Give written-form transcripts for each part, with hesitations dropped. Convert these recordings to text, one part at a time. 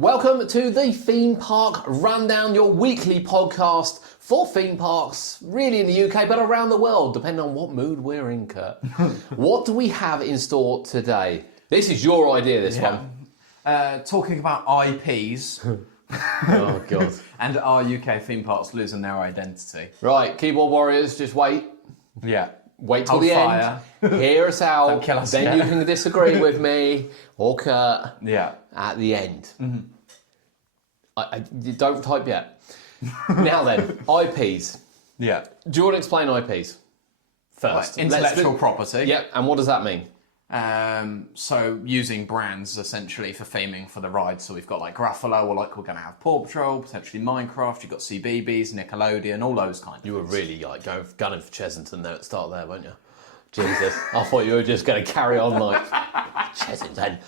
Welcome to the Theme Park Rundown, your weekly podcast for theme parks, really in the UK, but around the world, depending on what mood we're in, Kurt. What do we have in store today? This is your idea, this one. Talking about IPs. Oh, God. And are UK theme parks losing their identity? Right, keyboard warriors, just wait. Yeah. Wait till Hold the fire. end. Hear us out. Don't kill us then yet. you can disagree with me or Kurt Yeah. at the end. You don't type yet. Now then, IPs. Yeah. Do you want to explain IPs first? Intellectual property. Yep, and what does that mean? So using brands essentially for theming for the ride. So we've got like Gruffalo, or like we're going to have Paw Patrol, potentially Minecraft. You've got CBeebies, Nickelodeon, all those kind of You were things. really like gunning for Chessington there at the start there, weren't you? Jesus, I thought you were just going to carry on like Chessington.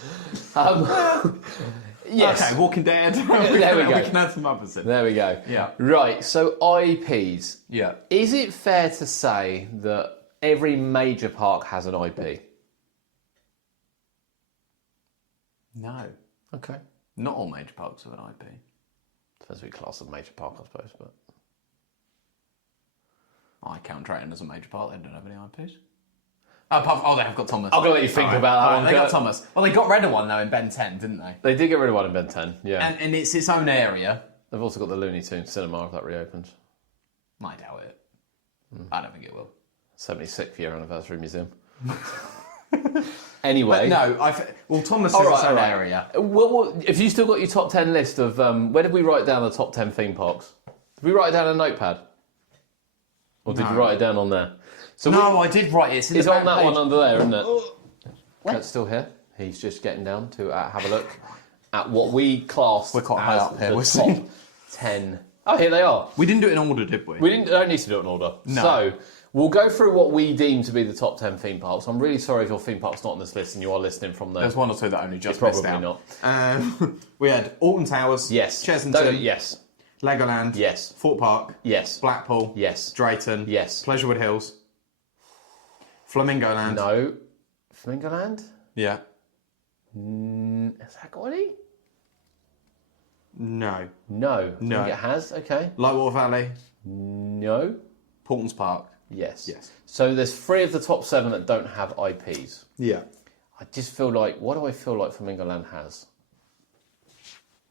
Yes. Okay, Walking Dead. There we go. We can add some others in. There we go. Yeah. Right, so IPs. Yeah. Is it fair to say that every major park has an IP? No. Okay. Not all major parks have an IP. Depends what class of major park, I suppose, but... I count Drayton as a major park. They don't have any IPs. They have got Thomas. I'm going to let you think about that one. They got Kurt. Thomas. Well, they got rid of one though in Ben 10, didn't they? They did get rid of one in Ben 10, yeah. And it's its own area. They've also got the Looney Tunes cinema if that reopens. I doubt it. I don't think it will. 76th year anniversary museum. Anyway. But no, Thomas is its own area. Well, if you still got your top 10 list of... where did we write down the top 10 theme parks? Did we write it down in a notepad? Or did you write it down on there? So I did write it. It's on that one under there, isn't it? Kurt's still here. He's just getting down to have a look at what we classed We're quite high as up here, the we're top seeing. 10. Oh, here they are. We didn't do it in order, did we? We don't need to do it in order. No. So, we'll go through what we deem to be the top 10 theme parks. I'm really sorry if your theme park's not on this list and you are listening from there. There's one or two that only just Probably missed out. not. We had Alton Towers. Yes. Chessington. Yes. Legoland. Yes. Fort Park. Yes. Blackpool. Yes. Drayton. Yes. Pleasurewood Hills. Flamingo Land. No. Flamingo Land? Yeah. Has that got any? No. No. No. I think it has. Okay. Lightwater Valley. No. Portons Park. Yes. Yes. So there's 3 of the top 7 that don't have IPs. Yeah. I just feel like, what do I feel like Flamingo Land has?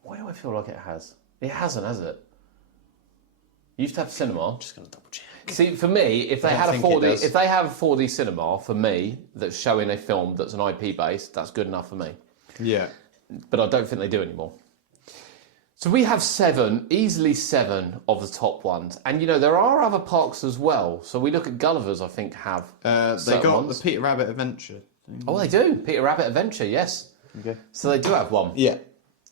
What do I feel like it has? It hasn't, has it? You used to have cinema. Just going to double check. See, for me, if they had a think it 4D, does. if they have a 4D cinema for me that's showing a film that's an IP based, that's good enough for me. Yeah. But I don't think they do anymore. So we have 7, easily 7 of the top ones, and you know there are other parks as well. So we look at Gulliver's, I think have They certain got ones. the Peter Rabbit Adventure thing. Oh, they do. Peter Rabbit Adventure, yes. Okay. So they do have one. Yeah.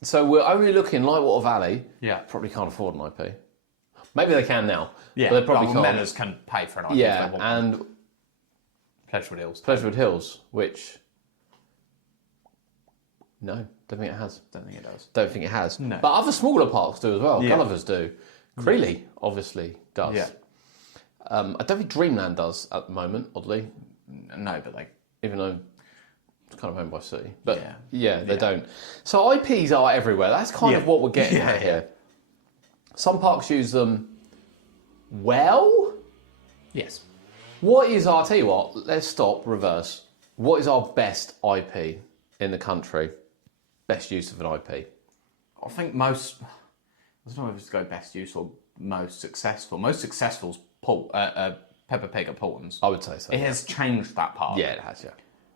So we're only looking Lightwater Valley. Yeah. Probably can't afford an IP. Maybe they can now. Yeah. But they probably can't. Mellors can pay for an IP if Yeah, they want. and Pleasurewood Hills. Pleasurewood Hills, which... No, don't think it has. Don't think it does. Don't think it has. No. But other smaller parks do as well. Yeah. Gulliver's do. Creeley, obviously, does. Yeah. I don't think Dreamland does at the moment, oddly, No, but like... even though it's kind of owned by City. But Yeah. they don't. So IPs are everywhere. That's kind of what we're getting Yeah. at here. Some parks use them well. Yes. I'll tell you what, let's stop, reverse. What is our best IP in the country? Best use of an IP? I think most... I don't know if it's to go best use or most successful. Most successful is Peppa Pig at Portons. I would say so. It has changed that park. Yeah, it has, yeah.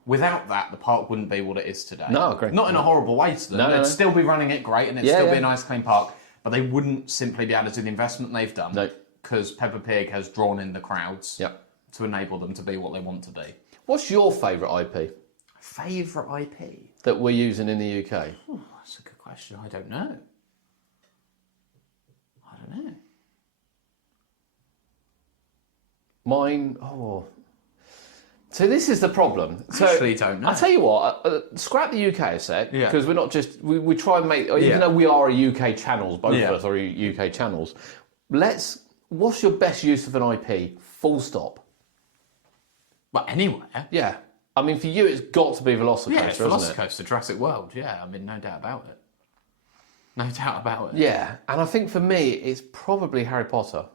Without that, the park wouldn't be what it is today. No, I agree. Not in a horrible way to them. No, They'd no. still be running it great and it'd still be a nice, clean park. But they wouldn't simply be able to do the investment they've done. No. Because Peppa Pig has drawn in the crowds Yep. to enable them to be what they want to be. What's your favourite IP Favourite IP? that we're using in the UK? Oh, that's a good question. I don't know. Mine, So this is the problem. So, Actually don't know. I'll tell you what, scrap the UK a sec, Yeah. because we're not just, we try and make, even though we are a UK channels, both of us are UK channels, what's your best use of an IP? Full stop. Well, anywhere. Yeah. I mean, for you, it's got to be Velocicoaster, Yeah, isn't it? Velocicoaster, Jurassic World. Yeah, I mean, no doubt about it. No doubt about it. Yeah, and I think for me, it's probably Harry Potter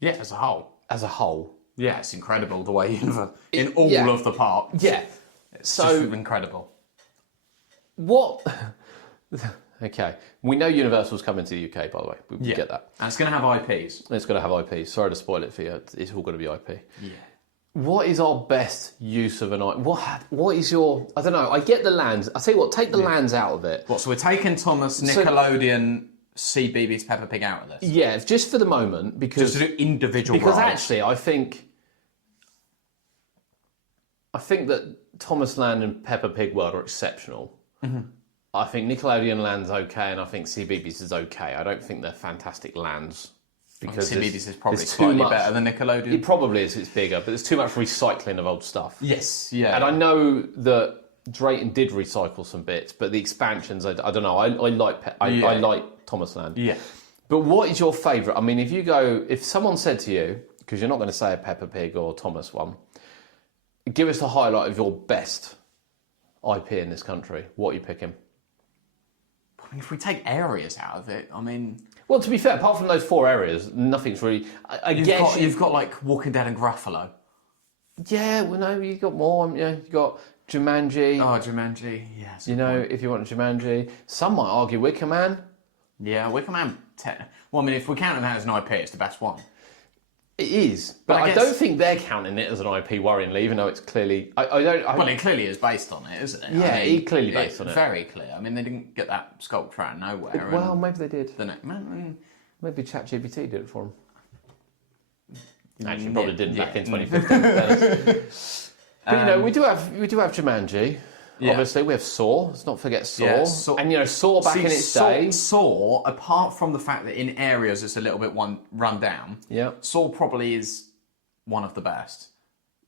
Yeah, as a whole. as a whole. Yeah, it's incredible the way in all of the parks. Yeah. It's So just incredible. what? Okay, we know Universal's coming to the UK, by the way. We get that. And it's going to have IPs. It's got to have IP. Sorry to spoil it for you. It's all going to be IP. Yeah. What is our best use of an IP? What is your? I don't know. I get the lands. I tell you what. Take the lands out of it. What? So we're taking Thomas, Nickelodeon, CBeebies, Peppa Pig out of this. Yeah, just for the moment, because Just to do individual rides. actually, I think that Thomas Land and Peppa Pig World are exceptional. Mm-hmm. I think Nickelodeon Land's okay, and I think CBeebies is okay. I don't think they're fantastic lands. Because CBeebies is probably slightly better than Nickelodeon. It probably is, it's bigger, but there's too much recycling of old stuff. Yes, yeah. And I know that Drayton did recycle some bits, but the expansions, I don't know. I like Thomas Land. Yeah. But what is your favourite? I mean, if someone said to you, because you're not going to say a Peppa Pig or Thomas one, give us the highlight of your best IP in this country. What are you picking? I mean, if we take areas out of it, I mean... Well, to be fair, apart from those 4 areas, nothing's really... You've got like Walking Dead and Gruffalo. Yeah, well, no, you've got more, haven't you? You've got Jumanji. Oh, Jumanji, yes. You know, if you want Jumanji. Some might argue Wicker Man. Yeah, Wicker Man... Well, I mean, if we count it as an IP, it's the best one. It is, but I don't think they're counting it as an IP worryingly, even though it's clearly... Well, it clearly is based on it, isn't it? Yeah, I mean, it's clearly based on it. Very clear. I mean, they didn't get that sculpture out of nowhere. Well, maybe they did. Maybe ChatGPT did it for them. Actually, probably didn't back in 2015. But we do have Jumanji. Yeah. Obviously, we have Saw. Let's not forget Saw. Yeah, and Saw back in its day. Saw, apart from the fact that in areas it's a little bit run down. Yeah. Saw probably is one of the best.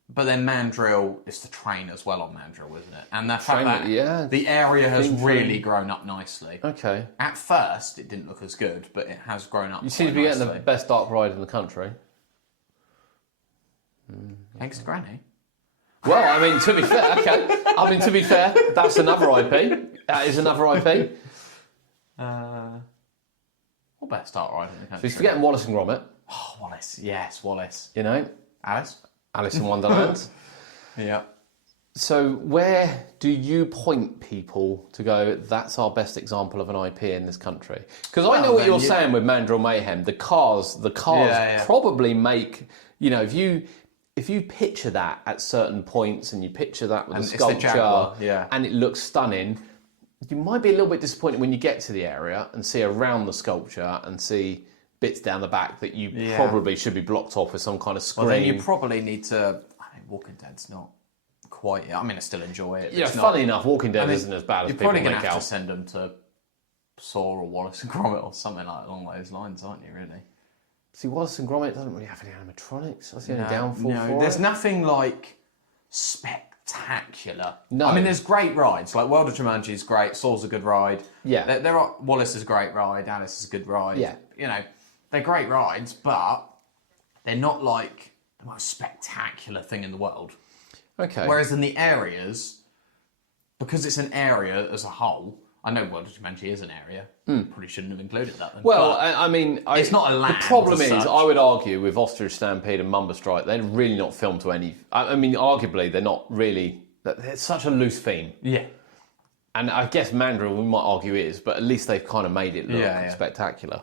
But then Mandrill is the train as well on Mandrill, isn't it? And the fact that the area has really grown up nicely. Okay. At first, it didn't look as good, but it has grown up. You seem to be getting the best dark ride in the country. Thanks to Granny. Well, I mean, to be fair, okay. I mean, to be fair, that's another IP. That is another IP. What best art ride in the country? So he's forgetting Wallace and Gromit. Oh, Wallace. Yes, Wallace. You know? Alice in Wonderland. Yeah. So where do you point people to go, that's our best example of an IP in this country? Because I know what you're saying with Mandrill Mayhem. The cars probably make, if you picture that at certain points and you picture that with a sculpture and it looks stunning, you might be a little bit disappointed when you get to the area and see around the sculpture and see bits down the back that you probably should be blocked off with some kind of screen. Well, then you probably need to... I mean, Walking Dead's not quite... I mean, I still enjoy it. Yeah, funny enough, Walking Dead isn't as bad as people make out. You're probably going to have to send them to Saw or Wallace and Gromit or something along those lines, aren't you, really? See, Wallace and Gromit doesn't really have any animatronics. That's the only downfall for it. There's nothing like spectacular. No. I mean, there's great rides. Like World of Jumanji is great. Saw's a good ride. Yeah. There are Wallace is a great ride. Alice is a good ride. Yeah. They're great rides, but they're not like the most spectacular thing in the world. Okay. Whereas in the areas, because it's an area as a whole, I know World of Jumanji is an area. Probably shouldn't have included that. Then. Well, I mean... it's not a land. The problem is, I would argue, with Ostrich Stampede and Mumba Strike, they're really not filmed to any... I mean, arguably, they're not really... It's such a loose theme. Yeah. And I guess Mandrill, we might argue, is, but at least they've kind of made it look spectacular.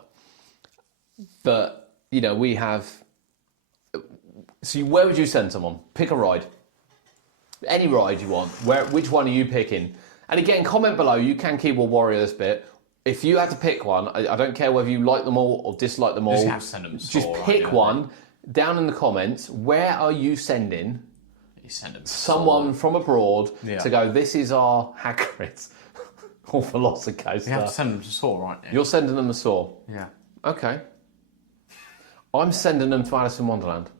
But, we have... So where would you send someone? Pick a ride. Any ride you want. Which one are you picking? And again, comment below. You can keyboard warrior this bit. If you had to pick one, I don't care whether you like them all or dislike them all. Just have to send them to Just pick one down in the comments. Where are you sending? You send them to someone from abroad to go, this is our Hagrid or Velocicoaster. You have to send them to Saw, right? You're sending them to Saw? Yeah. Okay. I'm sending them to Alice in Wonderland.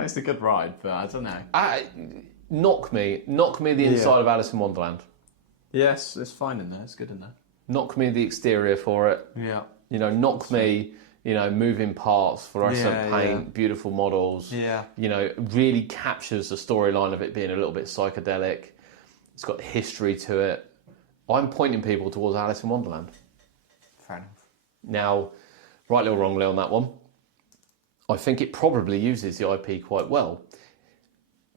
It's a good ride, but I don't know. Knock me the inside of Alice in Wonderland. Yes, it's fine in there. It's good in there. Knock me the exterior for it. Yeah. Knock me, moving parts, fluorescent paint, beautiful models. Yeah. Really captures the storyline of it being a little bit psychedelic. It's got history to it. I'm pointing people towards Alice in Wonderland. Fair enough. Now, rightly or wrongly on that one, I think it probably uses the IP quite well.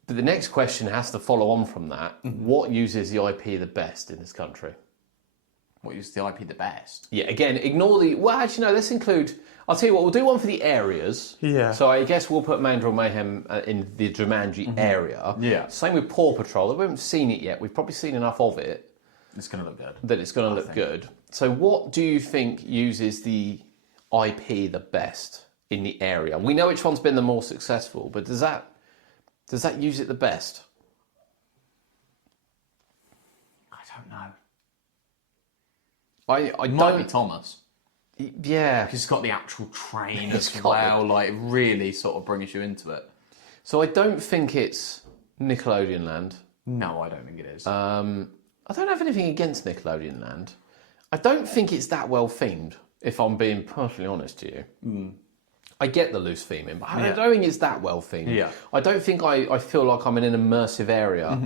But the next question has to follow on from that. What uses the IP the best in this country? What uses the IP the best? Yeah, again, ignore the... Well, actually, no, let's include... I'll tell you what, we'll do one for the areas. Yeah. So I guess we'll put Mandrill Mayhem in the Jumanji area. Yeah. Same with Paw Patrol. We haven't seen it yet. We've probably seen enough of it It's going to look good. that it's going to look good. So what do you think uses the IP the best in the area? We know which one's been the more successful, but does that use it the best? I don't know. I It might don't... be Thomas. Yeah. Because it's got the actual train It's as got well. Like, it really sort of brings you into it. So I don't think it's Nickelodeon Land. No, I don't think it is. I don't have anything against Nickelodeon Land. I don't think it's that well themed, if I'm being perfectly honest to you. I get the loose theming, but I don't think it's that well themed. Yeah. I don't think I feel like I'm in an immersive area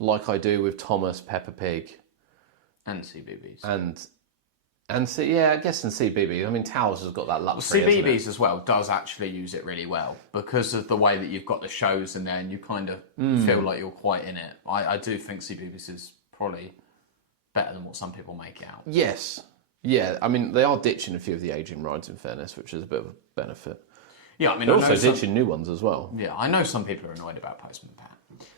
like I do with Thomas, Peppa Pig, and CBBS. and I guess in CBeebies. I mean, Towers has got that luxury. CBeebies as well does actually use it really well because of the way that you've got the shows in there and you kind of feel like you're quite in it. I do think CBeebies is probably better than what some people make it out. Yes. Yeah, I mean, they are ditching a few of the aging rides, in fairness, which is a bit of a benefit. Yeah, I mean, They're also ditching new ones as well. Yeah, I know some people are annoyed about Postman Pat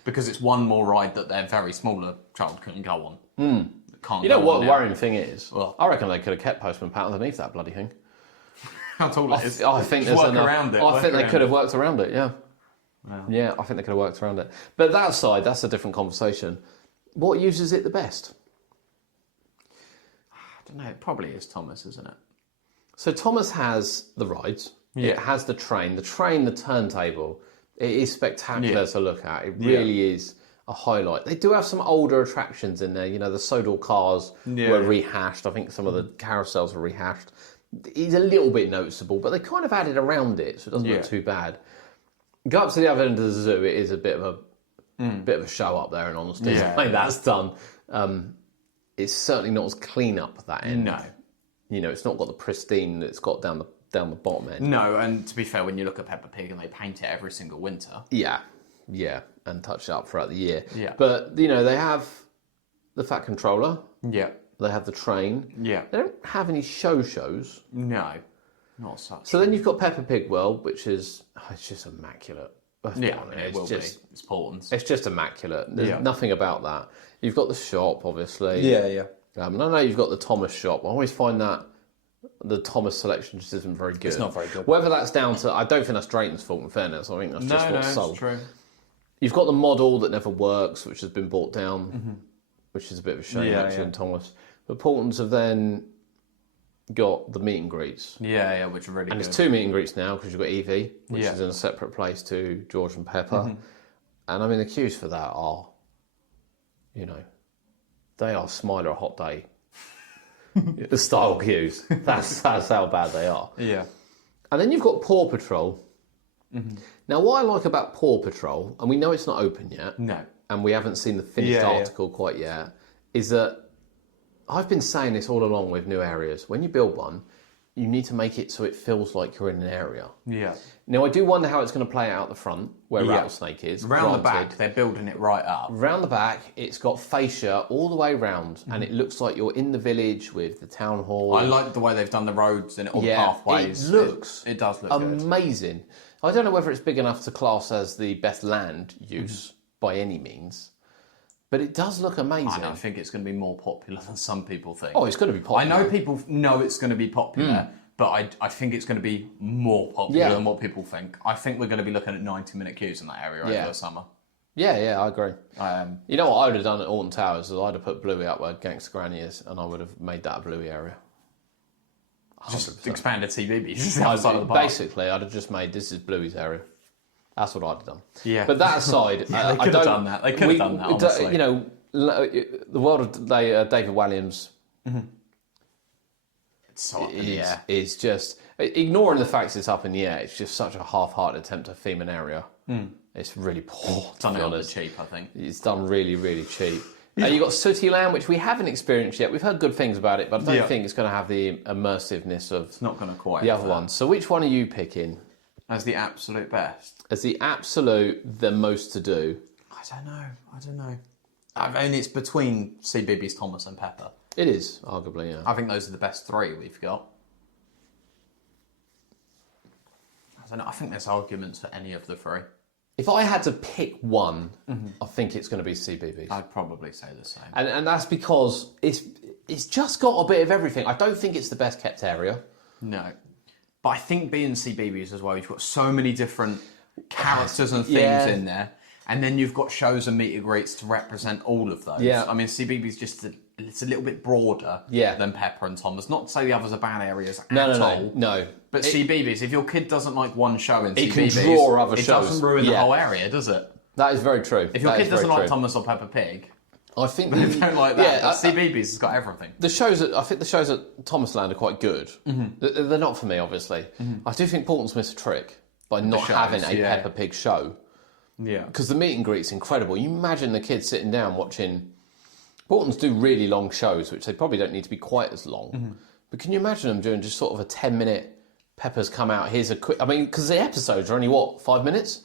because it's one more ride that their very smaller child couldn't go on. Can't You know go what on the now. worrying thing is? Well, I reckon they could have kept Postman Pat underneath that bloody thing. how tall it is. I think Just there's work enough. around it. I think they could have worked around it. Yeah. Wow. Yeah, I think they could have worked around it. But that aside, that's a different conversation. What uses it the best? I don't know. It probably is Thomas, isn't it? So Thomas has the rides. Yeah. It has the train. The turntable. It is spectacular Yeah. to look at. It really is a highlight. They do have some older attractions in there. You know, the Sodal cars were rehashed. I think some of the carousels were rehashed. It's a little bit noticeable, but they kind of added around it, so it doesn't look too bad. Go up to the other end of the zoo. It is a bit of a show up there, in honesty. Yeah. The way that's done. It's certainly not as clean up that end. No. You know, it's not got the pristine that it's got down the bottom end. No, and to be fair, when you look at Peppa Pig and they paint it every single winter. Yeah, and touch it up throughout the year. Yeah. But, you know, they have the Fat Controller. Yeah. They have the train. Yeah. They don't have any shows. No, not such. So then you've got Peppa Pig World, which is, it's just immaculate. Let's be Yeah, honest. it will it's just, be. It's Portland's. It's just immaculate. There's nothing about that. You've got the shop, obviously. Yeah. And I know you've got the Thomas shop. I always find that the Thomas selection just isn't very good. It's not very good. Whether that's down to... I don't think that's Drayton's fault, in fairness. I think that's just what's sold. it's true. You've got the model that never works, which has been brought down, which is a bit of a shame, actually, in Thomas. But Portland's have then got the meet and greets. Yeah, which are really And good. there's two meet and greets now, because you've got Evie, which Yeah. is in a separate place to George and Pepper. And I mean, the queues for that are, you know, they are Smiler a hot day. The style queues. That's how bad they are. Yeah. And then you've got Paw Patrol. Now, what I like about Paw Patrol, and we know it's not open yet, No. and we haven't seen the finished article quite yet, is that I've been saying this all along with new areas. When you build one, you need to make it so it feels like you're in an area. Yeah. Now, I do wonder how it's going to play out the front, where Rattlesnake is. Round the granted. back, they're building it right up. Round the back, it's got fascia all the way round, and it looks like you're in the village with the town hall. I like the way they've done the roads and all the pathways. It looks It does look good. amazing. I don't know whether it's big enough to class as the best land use by any means, but it does look amazing. I think it's going to be more popular than some people think. Oh, it's going to be popular. I know people know it's going to be popular, but I think it's going to be more popular than what people think. I think we're going to be looking at 90-minute queues in that area over the summer. Yeah, I agree. Um, You know what I would have done at Alton Towers is I'd have put Bluey up where Gangster Granny is, and I would have made that a Bluey area. just expanded CBeebies outside of the park. Basically, I'd have just made this is Bluey's area. That's what I'd have done. Yeah. But that aside, They I could have don't. done that. They could have done that, honestly. You know, the world of David Walliams It's so up in the air. is just ignoring the fact it's up in the air. It's just such a half-hearted attempt to theme an area. It's really poor. To Done be it on the honest, cheap, I think. it's done really, really cheap. You've got Sooty Land, which we haven't experienced yet. We've heard good things about it, but I don't think it's going to have the immersiveness of It's not going to quite the other ones. So which one are you picking? as the absolute best. As the absolute, the most to do? I don't know. I mean, it's between CBeebies, Thomas and Pepper. It is, arguably, yeah. I think those are the best three we've got. I don't know. I think there's arguments for any of the three. If I had to pick one, I think it's going to be CBeebies. I'd probably say the same. And that's because it's just got a bit of everything. I don't think it's the best kept area. No. But I think being CBeebies as well, you've got so many different characters and themes in there. And then you've got shows and meet and greets to represent all of those. Yeah. I mean, CBeebies it's a little bit broader than Pepper and Thomas. Not to say the others are bad areas at all. No. But CBeebies, if your kid doesn't like one show in it CBeebies, can draw other it shows. doesn't ruin the whole area, does it? That is very true. If your kid doesn't like Thomas or Peppa Pig, I think they don't like that. CBeebies has got everything. I think the shows at Thomas Land are quite good. They're not for me, obviously. I do think Portland's missed a trick by not having a Peppa Pig show. Yeah. Because the meet and greet's incredible. You imagine the kids sitting down watching... Portland's do really long shows, which they probably don't need to be quite as long. But can you imagine them doing just sort of a 10-minute... Pepper's come out, here's a quick... I mean, because the episodes are only, 5 minutes?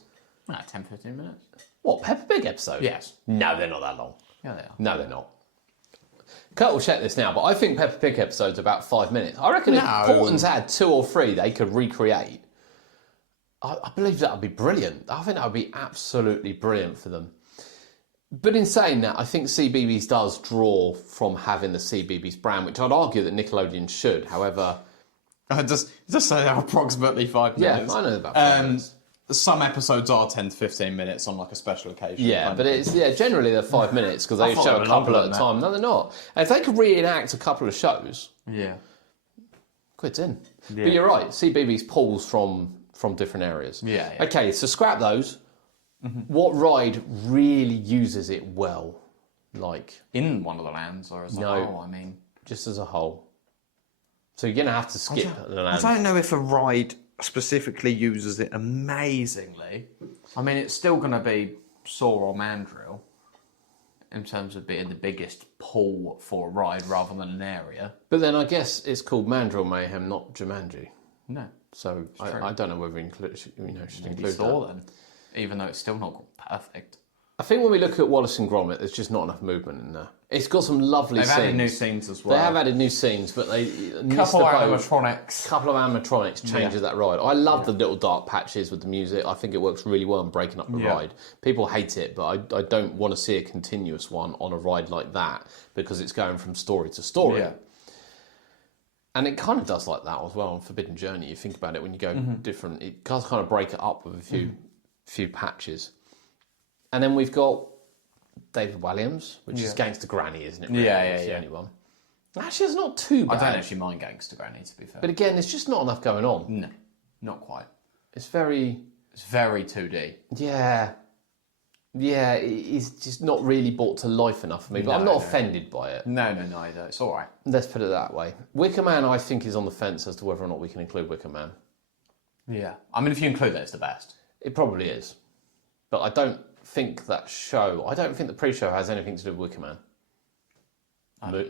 10, 15 minutes. What, Peppa Pig episodes? Yes. No, they're not that long. Yeah, they are. No, they're not. Kurt will check this now, but I think Peppa Pig episodes are about 5 minutes. I reckon if Portland's had 2 or 3 they could recreate, I believe that would be brilliant. I think that would be absolutely brilliant for them. But in saying that, I think CBeebies does draw from having the CBeebies brand, which I'd argue that Nickelodeon should. However... Just say they're approximately 5 minutes. Yeah, I know about 5 minutes. Some episodes are 10 to 15 minutes on like a special occasion. Yeah, but generally they're 5 minutes because they show a couple at a time. No, they're not. And if they could reenact a couple of shows, quid's in. Yeah. But you're right, CBeebies pulls from different areas. Yeah. Okay, so scrap those. What ride really uses it well? Like in one of the lands or as a whole, I mean, just as a whole. So you're going to have to skip the land. I don't know if a ride specifically uses it amazingly. I mean, it's still going to be Saw or Mandrill in terms of being the biggest pull for a ride rather than an area. But then I guess it's called Mandrill Mayhem, not Jumanji. No. So I don't know whether we should include Saw that. Then, even though it's still not perfect. I think when we look at Wallace and Gromit, there's just not enough movement in there. It's got some lovely scenes. They've added new scenes as well. They have added new scenes, but they couple of animatronics changes that ride. I love the little dark patches with the music. I think it works really well in breaking up the ride. People hate it, but I don't want to see a continuous one on a ride like that because it's going from story to story. Yeah. And it kind of does like that as well on Forbidden Journey. You think about it when you go different. It does kind of break it up with a few patches. And then we've got David Walliams, which is Gangster Granny, isn't it? Really? It's the only one. Actually, it's not too bad. I don't actually mind Gangster Granny, to be fair. But again, there's just not enough going on. No, not quite. It's very 2D. Yeah. Yeah, it's just not really brought to life enough for me. But I'm not offended by it. No, it's all right. Let's put it that way. Wicker Man, I think, is on the fence as to whether or not we can include Wicker Man. Yeah. I mean, if you include that, it's the best. It probably is. But I don't think the pre-show has anything to do with Wicker Man.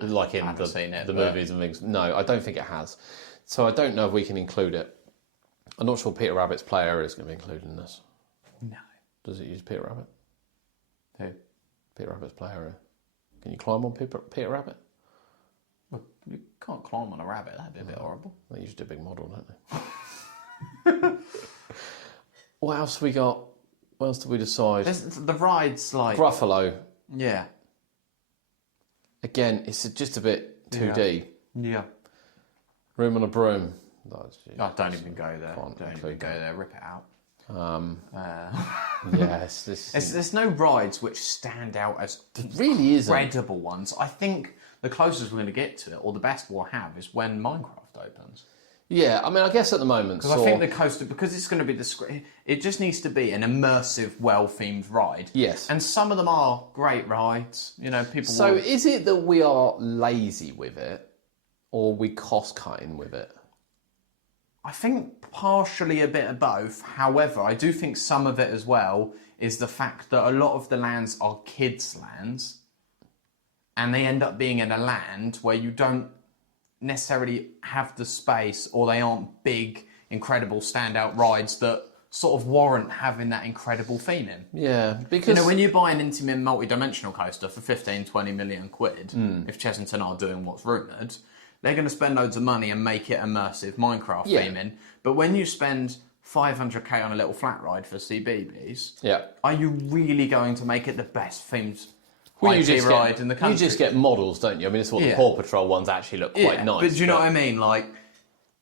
Like in the movies and things. No, I don't think it has. So I don't know if we can include it. I'm not sure Peter Rabbit's play area is going to be included in this. No. Does it use Peter Rabbit? Who? Peter Rabbit's play area. Can you climb on Peter Rabbit? Well, you can't climb on a rabbit. That'd be a bit horrible. They usually do a big model, don't they? What else have we got? What else did we decide? The ride's like... Gruffalo. Yeah. Again, it's just a bit 2D. Yeah. Room on a Broom. Don't even go there. Don't even go there. Rip it out. There's no rides which stand out as really incredible ones. I think the closest we're going to get to it, or the best we'll have, is when Minecraft opens. Yeah, I mean, I guess at the moment... Because I think the coaster, because it's going to be it just needs to be an immersive, well-themed ride. Yes. And some of them are great rides. You know, people So is it that we are lazy with it, or we cost-cutting with it? I think partially a bit of both. However, I do think some of it as well is the fact that a lot of the lands are kids' lands. and they end up being in a land where you don't necessarily have the space, or they aren't big, incredible standout rides that sort of warrant having that incredible theming. Yeah, because when you buy an intimate multi-dimensional coaster for 15, 20 million quid, if Chessington are doing what's rumoured, they're going to spend loads of money and make it immersive Minecraft theming. But when you spend 500k on a little flat ride for CBeebies, are you really going to make it the best themed IP ride in the country? You just get models, don't you? I mean, it's what the Paw Patrol ones actually look quite nice. But do you know what I mean? Like,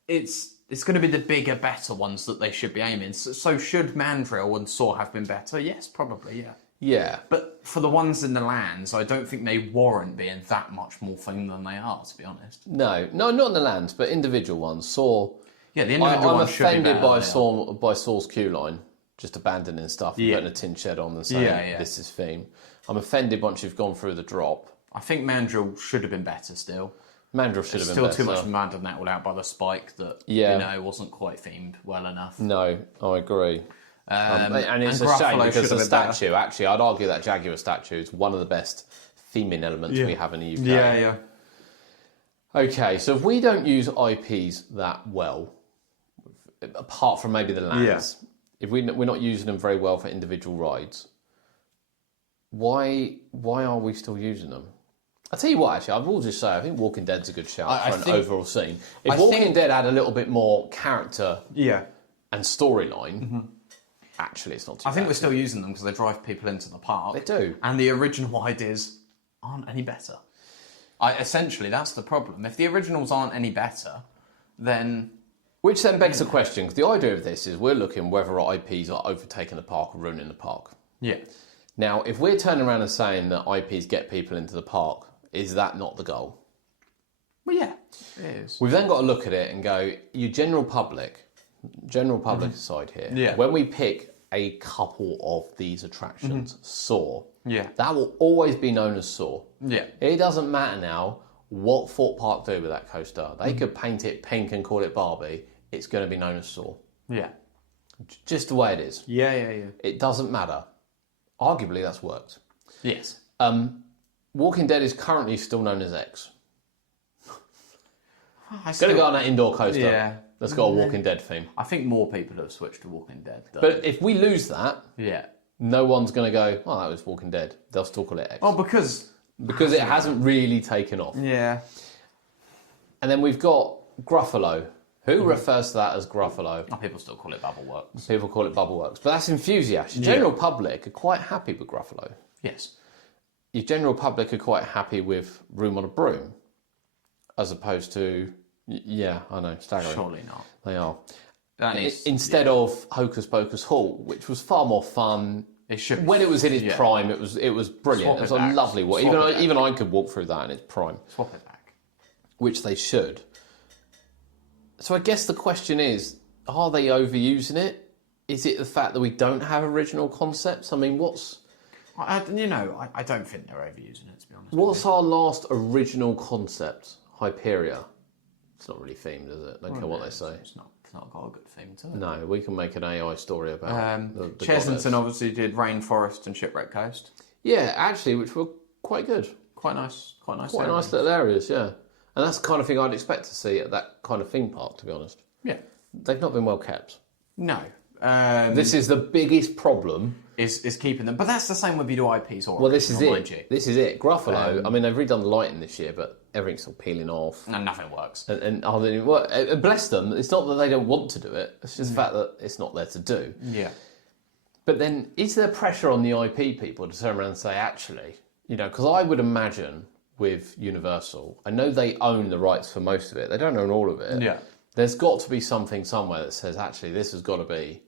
it's going to be the bigger, better ones that they should be aiming. So should Mandrill and Saw have been better? Yes, probably, Yeah. But for the ones in the lands, I don't think they warrant being that much more themed than they are, to be honest. No, not in the lands, but individual ones. Saw. Yeah, the individual ones should be better. I'm offended by Saw's queue line, just abandoning stuff and putting a tin shed on and saying this is theme. I'm offended once you've gone through the drop. I think Mandrill should have been better still. Mandrill should have been better. Still too much mud and that all out by the spike that wasn't quite themed well enough. No, I agree. And it's a shame because the statue, actually, I'd argue that Jaguar statue is one of the best theming elements we have in the UK. Yeah. Okay, so if we don't use IPs that well, apart from maybe the lands, if we're not using them very well for individual rides, why are we still using them? I'll tell you what, actually, I will just say, I think Walking Dead's a good shout for an overall scene. If Walking Dead had a little bit more character and storyline, actually, it's not too bad. I think we're still using them because they drive people into the park. They do. And the original ideas aren't any better. Essentially, that's the problem. If the originals aren't any better, then... Which then begs the question, because the idea of this is we're looking whether IPs are overtaking the park or ruining the park. Yeah. Now, if we're turning around and saying that IPs get people into the park, is that not the goal? Well, yeah, it is. We've then got to look at it and go, your general public aside here, when we pick a couple of these attractions, Saw, that will always be known as Saw. Yeah. It doesn't matter now what Thorpe Park do with that coaster. They could paint it pink and call it Barbie. It's going to be known as Saw. Yeah. Just the way it is. Yeah. It doesn't matter. Arguably, that's worked. Yes. Walking Dead is currently still known as X. Going to go on that indoor coaster that's got a Walking Dead theme. I think more people have switched to Walking Dead, though. But if we lose that, no one's going to go, oh, that was Walking Dead. They'll still call it X. Oh, because it hasn't really taken off. Yeah. And then we've got Gruffalo. Who refers to that as Gruffalo? Oh, people still call it Bubbleworks. People call it Bubbleworks. But that's enthusiasts. The general public are quite happy with Gruffalo. Yes. Your general public are quite happy with Room on a Broom. As opposed to, I know, staggering. Surely not. They are. Instead of Hocus Pocus Hall, which was far more fun. It should. When it was in its prime, it was brilliant. It was a lovely walk. Even I could walk through that in its prime. Swap it back. Which they should. So I guess the question is, are they overusing it? Is it the fact that we don't have original concepts? I mean, I don't think they're overusing it, to be honest. What's our last original concept? Hyperia. It's not really themed, is it? Don't care what they say. It's not got a good theme to it. No, we can make an AI story about the Chessington obviously did Rainforest and Shipwreck Coast. Yeah, actually, which were quite good. Quite nice nice little areas, yeah. And that's the kind of thing I'd expect to see at that kind of theme park, to be honest. Yeah. They've not been well kept. No. This is the biggest problem. Is keeping them. But that's the same when we do IPs or well, this is it. This is it. Gruffalo, I mean, they've redone the lighting this year, but everything's still peeling off. And nothing works. And bless them, it's not that they don't want to do it. It's just the fact that it's not there to do. Yeah. But then, is there pressure on the IP people to turn around and say, actually, because I would imagine with Universal, I know they own the rights for most of it. They don't own all of it. Yeah. There's got to be something somewhere that says, actually, this has got to be.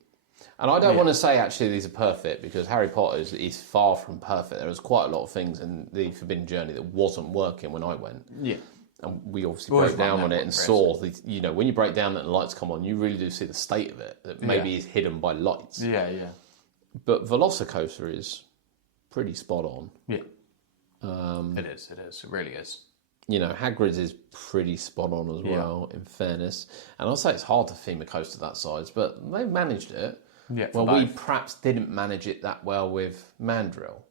And I don't want to say, actually, these are perfect, because Harry Potter is far from perfect. There was quite a lot of things in the Forbidden Journey that wasn't working when I went. Yeah. And we obviously broke down on it and saw, when you break down and the lights come on, you really do see the state of it, that maybe is hidden by lights. Yeah. But Velocicoaster is pretty spot on. Yeah. It is. It really is. Hagrid's is pretty spot on as well, in fairness. And I'll say it's hard to theme a coaster that size, but they've managed it. Yeah. Well, we perhaps didn't manage it that well with Mandrill.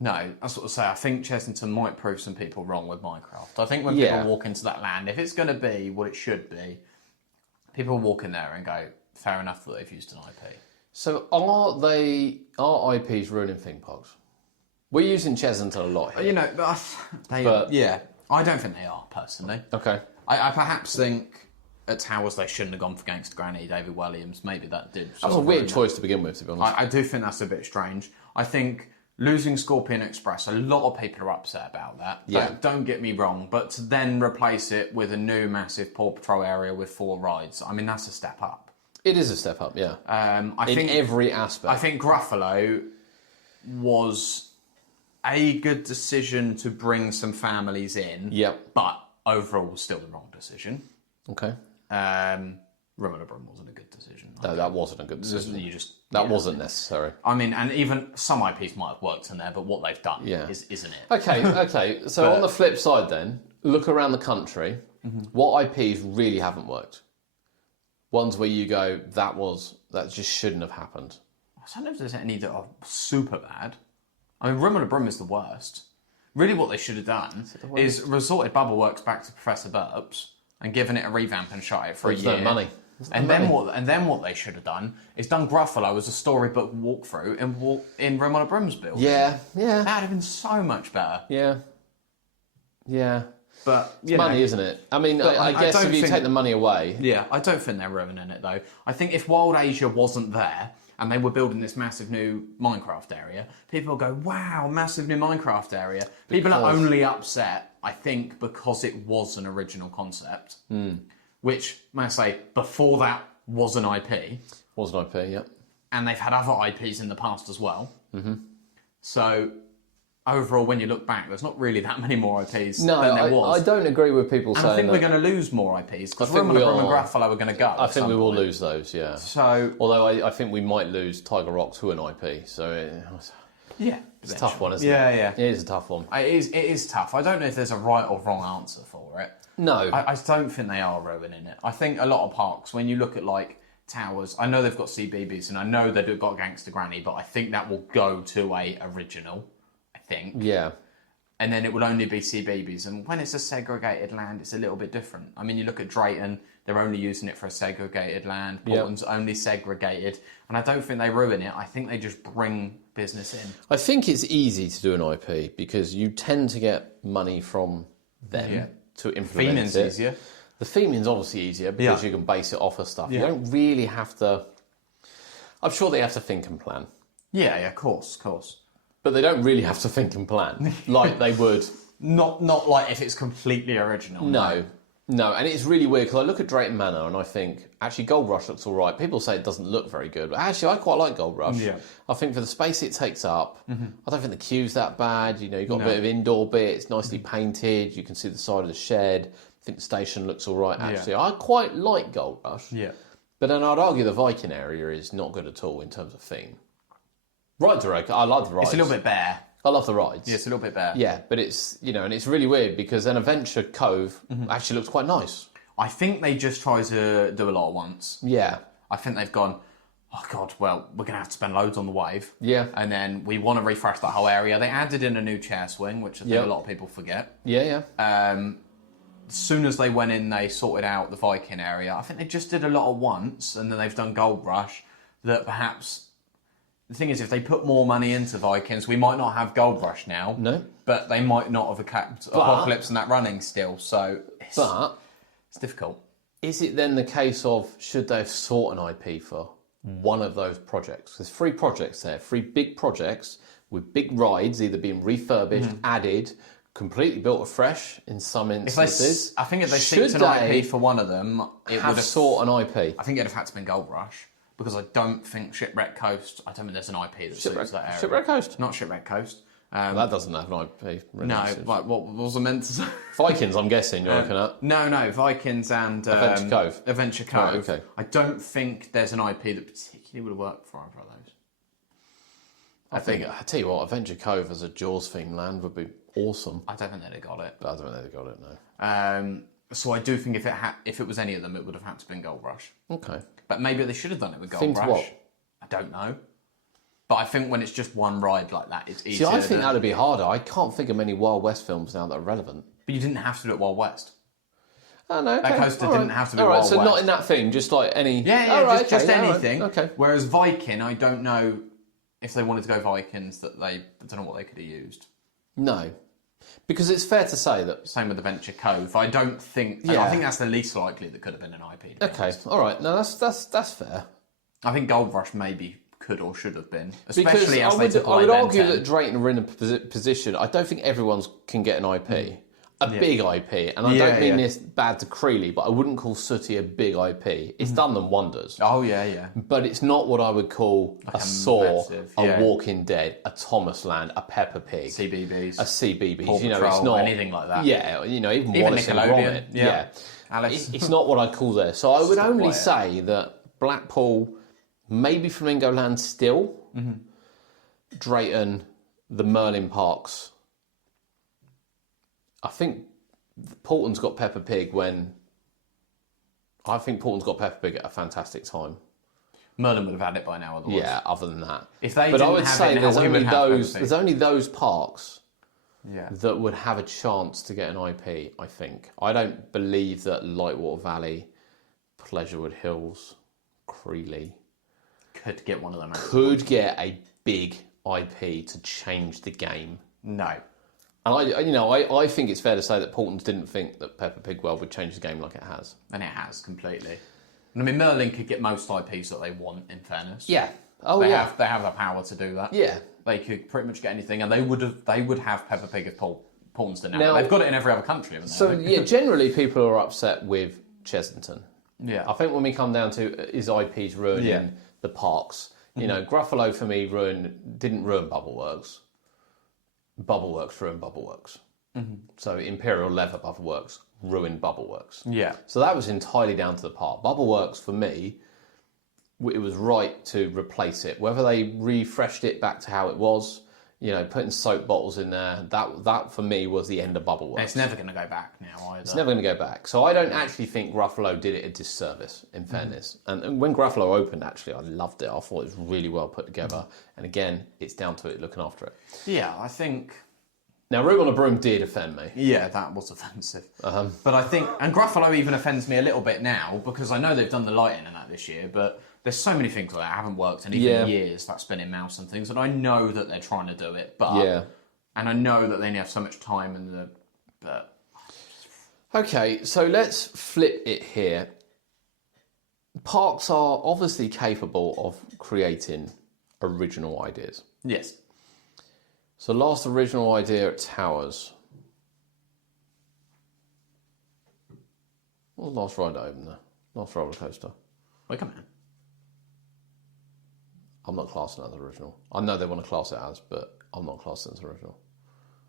No, that's what I say. I think Chessington might prove some people wrong with Minecraft. I think when Yeah. people walk into that land, if it's going to be what it should be, people walk in there and go, fair enough that they've used an IP. So are IPs ruining theme parks? We're using Chessington a lot here. You know, I don't think they are, personally. Okay. I perhaps think at Towers they shouldn't have gone for Gangster Granny, David Williams. Maybe that did. That was a weird choice to begin with, to be honest. I do think that's a bit strange. I think losing Scorpion Express, a lot of people are upset about that. Yeah. Don't get me wrong, but to then replace it with a new massive Paw Patrol area with 4 rides, I mean, that's a step up. It is a step up, yeah. I in think every aspect. I think Gruffalo was a good decision to bring some families in. Yep. But overall was still the wrong decision. Okay. Rumble Brum wasn't a good decision. No, that wasn't a good decision. That wasn't necessary. I mean, and even some IPs might have worked in there, but what they've done isn't it? Okay. So on the flip side then, look around the country. What IPs really haven't worked? Ones where you go, that just shouldn't have happened. I don't know if there's any that are super bad. I mean, Rumble Brum is the worst. Really what they should have done is resorted Bubbleworks back to Professor Burps and given it a revamp and shot it for a year. No money. And then what they should have done is done Gruffalo as a storybook walkthrough in Rumble Brum's build. Yeah. That'd have been so much better. Yeah. But it's money, isn't it? I mean, I guess if you take the money away. Yeah, I don't think they're ruining it though. I think if Wild Asia wasn't there and they were building this massive new Minecraft area, people would go, wow, massive new Minecraft area. People are only upset, I think, because it was an original concept. Which, may I say, before that was an IP. Was an IP, yeah. And they've had other IPs in the past as well. So, overall, when you look back, there's not really that many more IPs than there was. I don't agree with people saying I think that. we're going to lose more IPs, because Rumble and Gruffalo are going to go. I think we will lose those, yeah. So, although I think we might lose Tiger Rock to an IP, so it's a tough one, isn't it? Yeah. It is a tough one. It is tough. I don't know if there's a right or wrong answer for it. No. I don't think they are ruining it. I think a lot of parks, when you look at like Towers, I know they've got CBeebies and I know they've got Gangster Granny, but I think that will go to a original, I think. Yeah. And then it will only be CBeebies. And when it's a segregated land, it's a little bit different. I mean, you look at Drayton, they're only using it for a segregated land. Portland's only segregated. And I don't think they ruin it. I think they just bring business in. I think it's easy to do an IP because you tend to get money from them to implement Theming's it. easier. The theming's obviously easier because you can base it off of stuff. Yeah. You don't really have to... I'm sure they have to think and plan. Yeah, of course. But they don't really have to think and plan like they would. Not like if it's completely original. No, and it's really weird because I look at Drayton Manor and I think, actually, Gold Rush looks all right. People say it doesn't look very good, but actually, I quite like Gold Rush. Yeah. I think for the space it takes up, I don't think the queue's that bad. You know, you've got a bit of indoor bit, it's nicely painted, you can see the side of the shed. I think the station looks all right, actually. I quite like Gold Rush. Yeah. But then I'd argue the Viking area is not good at all in terms of theme. Rides are okay. I love the rides. It's a little bit bare. I love the rides. Yeah, it's a little bit bare. Yeah, but it's, you know, and it's really weird because then Adventure Cove actually looks quite nice. I think they just try to do a lot at once. Yeah. I think they've gone, oh God, well, we're going to have to spend loads on the wave. Yeah. And then we want to refresh that whole area. They added in a new chair swing, which I think a lot of people forget. Yeah. As soon as they went in, they sorted out the Viking area. I think they just did a lot at once, and then they've done Gold Rush, that perhaps... The thing is, if they put more money into Vikings, we might not have Gold Rush now. No. But they might not have kept Apocalypse and that running still, so it's difficult. Is it then the case of, should they have sought an IP for one of those projects? There's 3 projects there, 3 big projects with big rides, either being refurbished, added, completely built afresh in some instances. I think if they seeked an IP for one of them, it would have sought an IP. I think it'd have had to been Gold Rush. Because I don't think Shipwreck Coast, I don't think there's an IP that suits that area. Shipwreck Coast? Not Shipwreck Coast. That doesn't have an IP. No, like, what was I meant to say? Vikings, I'm guessing you're looking at. No, Vikings and... Adventure Cove. Adventure Cove. Right, okay. I don't think there's an IP that particularly would have worked for either of those. I tell you what, Adventure Cove as a Jaws themed land would be awesome. I don't think they'd have got it. But I don't think they'd have got it, no. So I do think if it was any of them, it would have had to been Gold Rush. Okay. But maybe they should have done it with Gold Think Rush. what? I don't know. But I think when it's just one ride like that, it's See, easier. I think that'd be harder. I can't think of many Wild West films now that are relevant. But you didn't have to do it Wild West. Oh, no, okay. That coaster All didn't right. have to be All right, Wild so West. not in that theme, just like any... Yeah, All right, just okay, all right, anything. Okay. Whereas Viking, I don't know if they wanted to go Vikings, that I don't know what they could have used. No. Because it's fair to say that... Same with Adventure Cove. I don't think... Yeah. I think that's the least likely that could have been an IP. Okay, all right. No, that's fair. I think Gold Rush maybe could or should have been. Because Especially as they took I away would Ben argue 10. that Drayton are in a position... I don't think everyone can get an IP. A big IP. And I don't mean this bad to Creeley, but I wouldn't call Sooty a big IP. It's done them wonders. Oh, yeah. But it's not what I would call a Saw, massive, a Walking Dead, a Thomas Land, a Peppa Pig, CBBS. a CBBS. Paw You know, Patrol, it's not anything like that. Yeah, you know, even Even Wallace and Nickelodeon, Gromit. yeah. Alice. It's not what I call there. So I would only quiet. say that Blackpool, maybe Flamingo Land still, Drayton, the Merlin Parks. I think Portland's got Peppa Pig I think Portland's got Peppa Pig at a fantastic time. Merlin would have had it by now otherwise. Yeah, other than that. If they but I didn't would have say it now, there's we only would have those Peppa Pig. there's only those parks Yeah. that would have a chance to get an IP, I think. I don't believe that Lightwater Valley, Pleasurewood Hills, Creeley Could get one of them out. could get a big IP to change the game. No. And I think it's fair to say that Portland didn't think that Peppa Pig World would change the game like it has. And it has completely. And I mean, Merlin could get most IPs that they want, in fairness. Yeah. Oh, They yeah. have the power to do that. Yeah. They could pretty much get anything, and they would have Peppa Pig if Portland's done now. Now- They've got it in every other country, haven't they? So, yeah, generally people are upset with Chesington. Yeah. I think when we come down to is IPs ruining the parks, you know, Gruffalo for me didn't ruin Bubbleworks. Bubbleworks ruined Bubbleworks. So Imperial Leather Bubbleworks ruined Bubbleworks. Yeah. So that was entirely down to the park. Bubbleworks for me, it was right to replace it. Whether they refreshed it back to how it was, you know, putting soap bottles in there, that for me was the end of Bubbleworks. It's never going to go back now either. It's never going to go back. So I don't actually think Gruffalo did it a disservice, in fairness. And when Gruffalo opened, actually, I loved it. I thought it was really well put together. And again, it's down to it looking after it. Yeah, I think... Now, Room on a Broom did offend me. Yeah, that was offensive. But I think... And Gruffalo even offends me a little bit now, because I know they've done the lighting and that this year, but there's so many things that haven't worked in even years, that spinning mouse and things, and I know that they're trying to do it, but... Yeah. And I know that they only have so much time but... Okay, so let's flip it here. Parks are obviously capable of creating original ideas. Yes. So last original idea at Towers. What was the last ride that opened there? Last roller coaster. Wicker Man. I'm not classing it as original. I know they want to class it as, but I'm not classing it as original.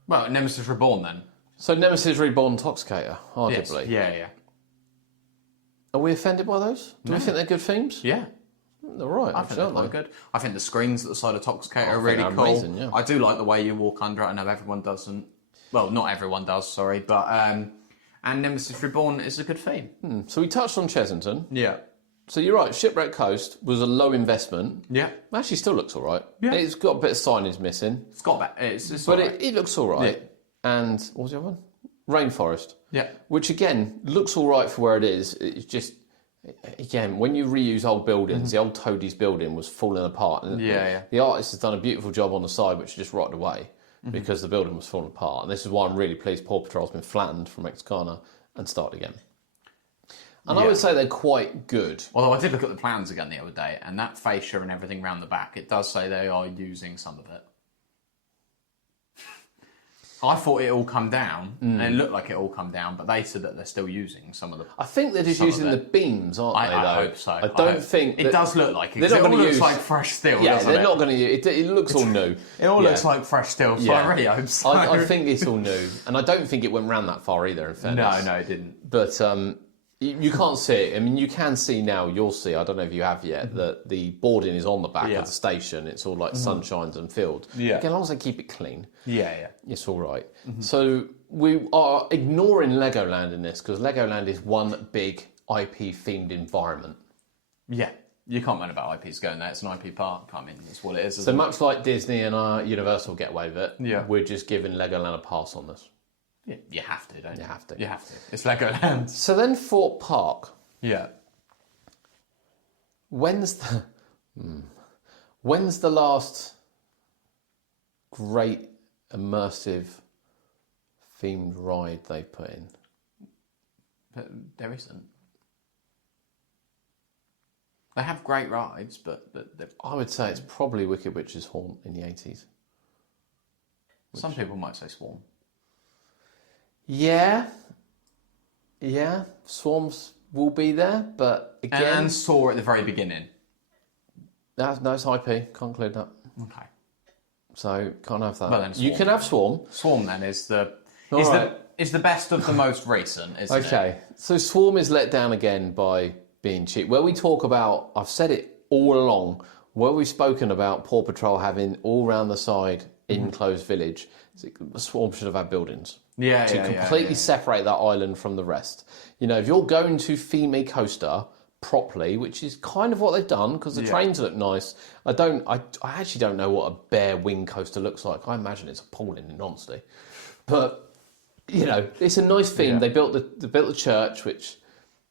Well, Nemesis Reborn then. So Nemesis Reborn Toxicator, arguably. Yes. Yeah. Are we offended by those? Do we think they're good themes? Yeah. They're right, I think they're quite good. I think the screens at the side of Toxicator are think really they're cool. amazing, yeah. I do like the way you walk under it. I know everyone doesn't. Well, not everyone does, sorry. But and Nemesis Reborn is a good theme. So we touched on Chesington. Yeah. So you're right, Shipwreck Coast was a low investment. Yeah. Actually still looks all right. Yeah. It's got a bit of signage missing. It's got that. It's But alright. it looks all right. Yeah. And what was the other one? Rainforest. Yeah. Which again, looks all right for where it is. It's just, again, when you reuse old buildings, the old Toadies building was falling apart. And Yeah. the artist has done a beautiful job on the side, which just rotted away because the building was falling apart. And this is why I'm really pleased Paw Patrol's been flattened from Mexicana and started again. And I Yeah. would say they're quite good. Although I did look at the plans again the other day, and that fascia and everything around the back, it does say they are using some of it. I thought it all come down, and it looked like it all come down, but they said that they're still using some of the... I think they're just Some of using the it. beams, aren't they, though? I hope so. I don't think... It does look like it. They're 'cause not it all gonna looks use- like fresh steel, Yeah, doesn't they're it? not going to use... It looks all new. It all Yeah. looks like fresh steel, so I really hope so. I think it's all new. And I don't think it went round that far either, in fairness. No, it didn't. But you can't see it. I mean, you can see now, you'll see, I don't know if you have yet, that the boarding is on the back of the station. It's all like sunshines and filled. Yeah. Again, as long as they keep it clean, Yeah. it's all right. So we are ignoring Legoland in this because Legoland is one big IP-themed environment. Yeah. You can't moan about IPs going there. It's an IP park. I mean, that's what it is. So much like Disney and Universal get away with it, Yeah. we're just giving Legoland a pass on this. Yeah, you have to, don't you? You have to. You have to. It's Legoland. So then Fort Park, Yeah. when's the last great immersive themed ride they put in? But there isn't. They have great rides, but I would say it's probably Wicked Witch's Haunt in the 80s. some people might say Swarm. Yeah. Swarms will be there, but again, And Saw at the very beginning. no, it's IP. Can't include that. Okay. So can't have that. Well, then you Swarm. can have Swarm. Swarm then is the Alright. is the best of the most recent, isn't it? Okay, so Swarm is let down again by being cheap. Where we talk about, I've said it all along, where we've spoken about Paw Patrol having all round the side enclosed village, Swarm should have had buildings. Yeah, to completely separate that island from the rest. You know, if you're going to theme a coaster properly, which is kind of what they've done because the trains look nice. I actually don't know what a bare wing coaster looks like. I imagine it's appalling in honesty, but you know, it's a nice theme. Yeah. They built the church, which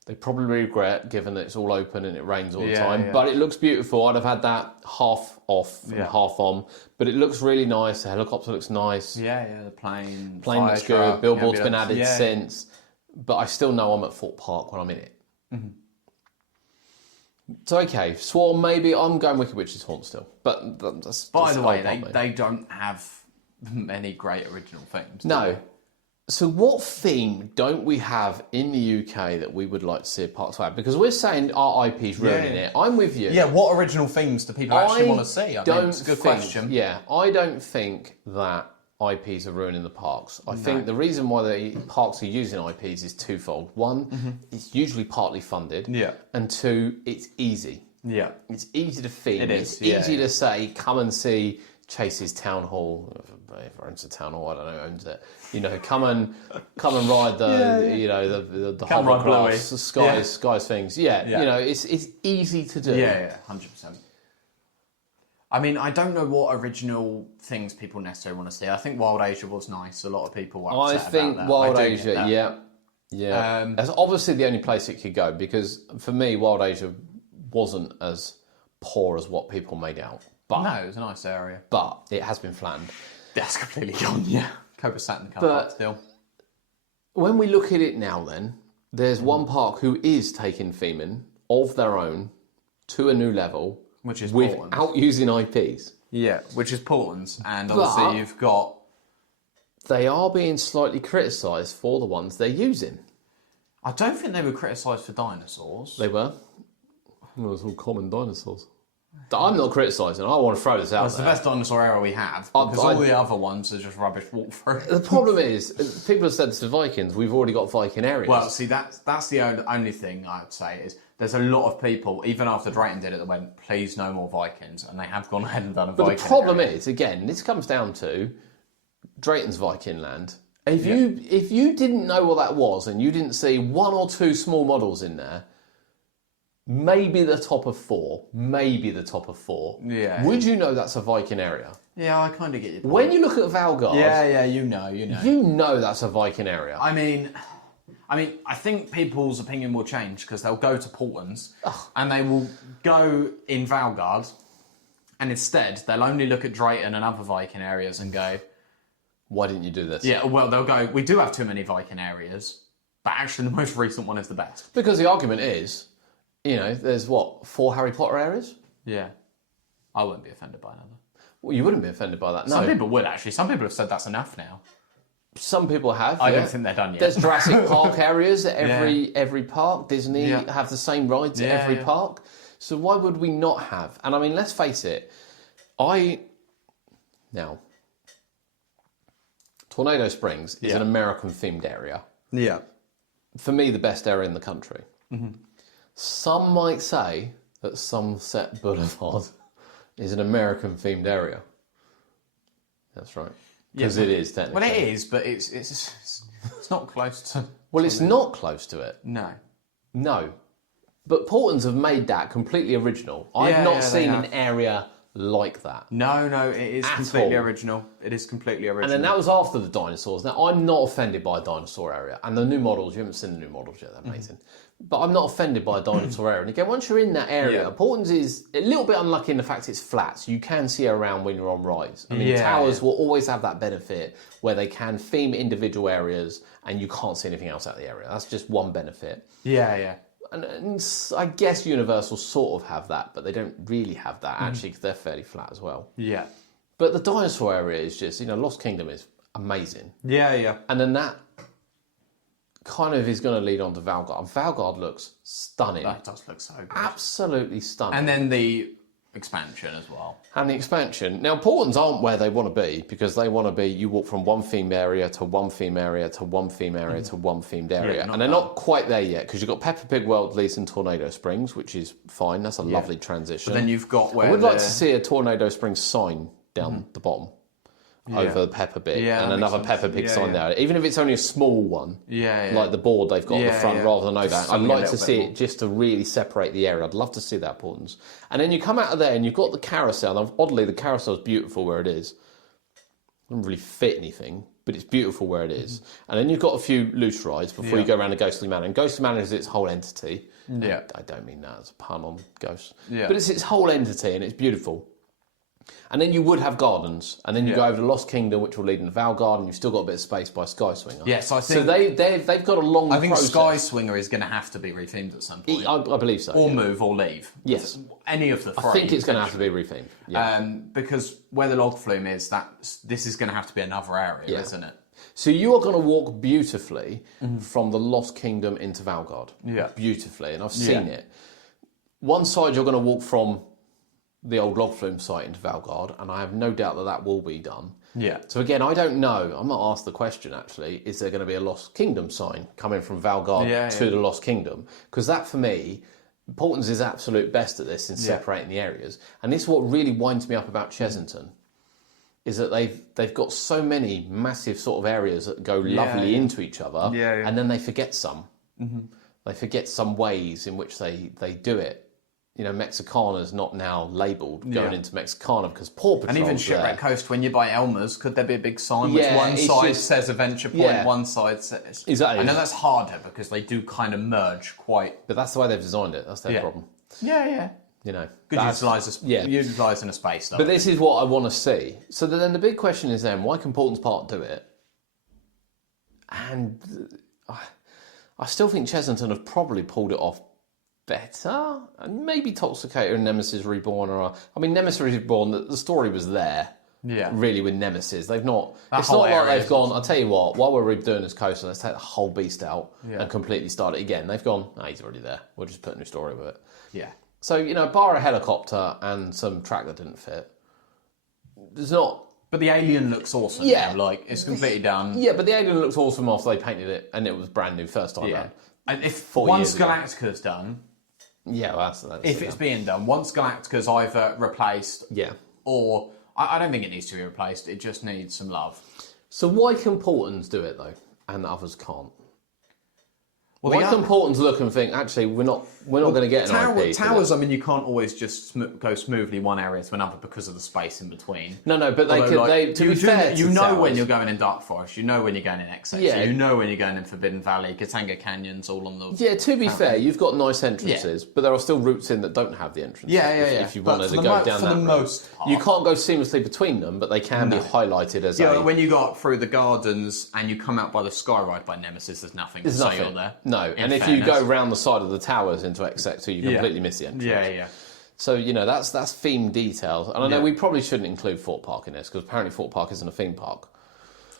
they probably regret given that it's all open and it rains all the time. Yeah. But it looks beautiful. I'd have had that half off and half on, but it looks really nice. The helicopter looks nice. Yeah, the plane Looks truck, good. Billboard's been ambulance. added since, but I still know I'm at Fort Park when I'm in it. So okay, Swarm maybe. I'm going Wicked Witch's Haunt still, but that's. By the way, part of me. they don't have many great original themes. No. So what theme don't we have in the UK that we would like to see a park to have? Because we're saying our IP's ruining it. I'm with you. Yeah, what original themes do people actually want to see? I mean, it's a good question. Yeah, I don't think that IPs are ruining the parks. I think the reason why the parks are using IPs is twofold. One, it's usually partly funded. Yeah. And two, it's easy. Yeah. It's easy to theme. It It's is, yeah, easy yeah. to say, come and see Chase's Town Hall. If owns the Town Hall, I don't know who owns it. You know, come and ride the you know the Come ride hovercrafts, Bluey. skies things. Yeah, Yeah. you know, it's easy to do. Yeah, 100%. I mean, I don't know what original things people necessarily want to see. I think Wild Asia was nice. A lot of people were I upset think about that. Wild I do Asia, get that. yeah. That's obviously the only place it could go because for me, Wild Asia wasn't as poor as what people made out. But No, it was a nice area. but it has been flattened. That's completely gone, yeah. Cobra sat in the car But- park still. When we look at it now, then there's one park who is taking theming of their own to a new level, Which is without Portland. using IPs. Yeah, which is Portland's. And But- obviously you've got... They are being slightly criticised for the ones they're using. I don't think they were criticised for dinosaurs. They were. It was all common dinosaurs. I'm not criticising. I want to throw this out It's the there. best dinosaur era we have, because all the other ones are just rubbish walkthrough. The problem is, people have said to Vikings, we've already got Viking areas. Well, see, that's the only thing I'd say is there's a lot of people, even after Drayton did it, that went, please no more Vikings, and they have gone ahead and done a but Viking the problem area. is, again, this comes down to Drayton's Viking land. If you didn't know what that was and you didn't see one or two small models in there, maybe the top of four, Yeah. would you know that's a Viking area? Yeah, I kind of get your point. When you look at Valgard, Yeah, you know. you know that's a Viking area. I mean, I think people's opinion will change because they'll go to Portland's and they will go in Valgard, and instead they'll only look at Drayton and other Viking areas and go, Why didn't you do this? yeah, well, they'll go, we do have too many Viking areas, but actually the most recent one is the best. Because the argument is, you know, there's 4 Harry Potter areas? Yeah. I wouldn't be offended by that. Well, you wouldn't be offended by that, no. Some people would, actually. Some people have said that's enough now. Some people have. I yeah. don't think they're done yet. There's Jurassic Park areas at every park. Disney have the same rides at every park. So why would we not have? And I mean, let's face it. Now, Tornado Springs is an American-themed area. Yeah. For me, the best area in the country. Mm-hmm. Some might say that Sunset Boulevard is an American-themed area. That's right. Because it is, technically. Well, it is, but it's not close to... Well, it's not close to it. No. No. But Portons have made that completely original. I've not seen an area like that. No, it is completely original. It is completely original. And then that was after the dinosaurs. Now, I'm not offended by a dinosaur area. And the new models, you haven't seen the new models yet, they're amazing. But I'm not offended by a dinosaur area. And again, once you're in that area, Portons is a little bit unlucky in the fact it's flat, so you can see around when you're on rides. I mean, towers will always have that benefit where they can theme individual areas and you can't see anything else out of the area. That's just one benefit. Yeah. And I guess Universal sort of have that, but they don't really have that actually because they're fairly flat as well. Yeah. But the dinosaur area is just, Lost Kingdom is amazing. Yeah. And then that kind of is going to lead on to Valgard. Valgard looks stunning. That does look so good. Absolutely stunning. And then the expansion as well. And the expansion. Now, Portons aren't where they want to be because they want to be, you walk from one themed area to one themed area to one themed area to one themed area. And they're not quite there yet because you've got Peppa Pig World leads in Tornado Springs, which is fine. That's a lovely transition. But then you've got where I would like to see a Tornado Springs sign down the bottom. Over Peppa Pig and another Peppa Pig sign there. Even if it's only a small one, like the board they've got on the front rather than that. I'd like to see it just to really separate the area. I'd love to see that, Portons. And then you come out of there and you've got the carousel. And oddly, the carousel is beautiful where it is. It doesn't really fit anything, but it's beautiful where it is. And then you've got a few loose rides before you go around to Ghostly Manor. And Ghostly Manor is its whole entity. Yeah. I don't mean that as a pun on ghosts. Yeah. But it's its whole entity and it's beautiful. And then you would have gardens, and then you go over to Lost Kingdom, which will lead into Valgard, and you've still got a bit of space by Sky Swinger. Yes, I think... So they've got a long process. I think Sky Swinger is going to have to be rethemed at some point. I believe so. Or move or leave. Yes. Any of the three. I think it's going to have to be rethemed. Yeah. Because where the log flume is, this is going to have to be another area, isn't it? So you are going to walk beautifully from the Lost Kingdom into Valgard. Yeah. Beautifully, and I've seen it. One side you're going to walk from the old log flume site into Valgard, and I have no doubt that will be done. Yeah. So again, I don't know. I'm not asked the question actually. Is there going to be a Lost Kingdom sign coming from Valgard to the Lost Kingdom? Because that for me, Portons is absolute best at this in separating the areas. And this is what really winds me up about Chesington, is that they've got so many massive sort of areas that go lovely into each other, and then they forget some. They forget some ways in which they do it. Mexicana's not now labelled going into Mexicana because Paw Patrol's and even Shipwreck Coast, when you buy Elmer's, could there be a big sign which one side says Adventure Point, one side says... Exactly. I know that's harder because they do kind of merge quite... But that's the way they've designed it. That's their problem. Yeah. Good utilising a space, though. But this is what I want to see. So then the big question is then, why can Portons Park do it? And I still think Chesington have probably pulled it off better, and maybe Toxicator and Nemesis Reborn Nemesis Reborn, the story was there really with Nemesis. They've not it's not like they've gone, I'll tell you what, while we're redoing this coaster, let's take the whole beast out and completely start it again. They've gone, he's already there, we'll just put a new story with it. So bar a helicopter and some track that didn't fit, there's not. But the alien looks awesome now, it's completely done. Yeah, but the alien looks awesome after they painted it and it was brand new first time round. And if once Galactica's done, that's if it's being done, once Galactica's either replaced, or I don't think it needs to be replaced. It just needs some love. So why can Portons do it though, and others can't? Well, why can Portons look and think, actually, we're not going to get an IP? Towers, you can't always just go smoothly one area to another because of the space in between. No, but to be fair, you know when you're going in Dark Forest, you know when you're going in Exeter, you know when you're going in Forbidden Valley, Katanga Canyon's all on the... Yeah, to be fair, you've got nice entrances, but there are still routes in that don't have the entrances. If you wanted to go down that route. For the most part. You can't go seamlessly between them, but they can be highlighted as when you go up through the gardens and you come out by the Sky Ride by Nemesis, there's nothing to say on there. No, and if you go round the side of the towers into X-Sector, you completely miss the entrance. So, that's theme details. And I know we probably shouldn't include Fort Park in this, because apparently Fort Park isn't a theme park.